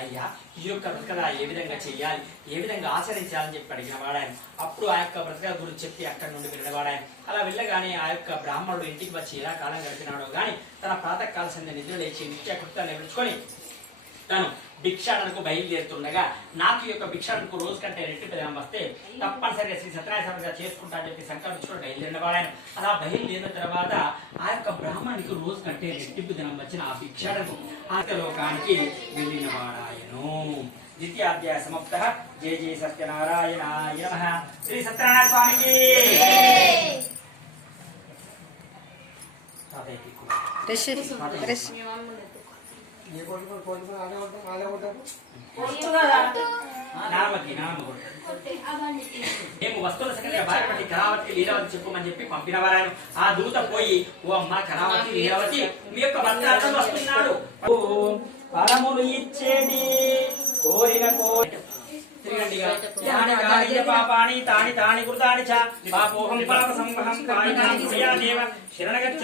అయ్యా ఈ యొక్క బ్రతకల ఏ విధంగా చెయ్యాలి, ఏ విధంగా ఆచరించాలని చెప్పి అడిగిన వాడాయన. అప్పుడు ఆ యొక్క బ్రతకల గురించి చెప్పి అక్కడి నుండి వెళ్ళవాడాయన. అలా వెళ్ళగానే ఆ యొక్క బ్రాహ్మణుడు ఇంటికి వచ్చి ఎలా కాలం గడిపినాడో గాని తన ప్రాతకాల సంధ్య నిద్ర లేచి నిత్య కృత్యాలు నేర్చుకొని తను భిక్షాటనకు బయలుదేరుతుండగా నాకు ఈ యొక్క భిక్షాటనకు రోజు కంటే రెట్టింపు దినం వస్తే తప్పనిసరిగా శ్రీ సత్యనారాయణ చేసుకుంటా అని చెప్పి సంకల్పించుకుని బయలుదేరిన వాడాను. అలా బయలుదేరిన తర్వాత ఆ యొక్క బ్రాహ్మణునికి రోజు కంటే రెట్టింపు దినం వచ్చిన ఆ భిక్షాటనకు ఆ లోకానికి వెళ్ళిన వాడాయను. ద్వితీయాధ్యాయ సమాప్త. జయ జయ సత్యనారాయణాయ నమః. శ్రీ సత్యనారాయణ స్వామికి మేము వస్తువుల సంగతి భార్యపట్టి కళావతి లీలావతి చెప్పమని చెప్పి పంపిన వారాను. ఆ దూత పోయి ఓ అమ్మ కళావతి లీలావతి మీ యొక్క భర్త వస్తున్నాడు, పరములు ఇచ్చేది కోరిన పాపాని తాని తాని కృతాని చ పాపోహం పాప సంవహం కాయదేవ శరణగచ్చ.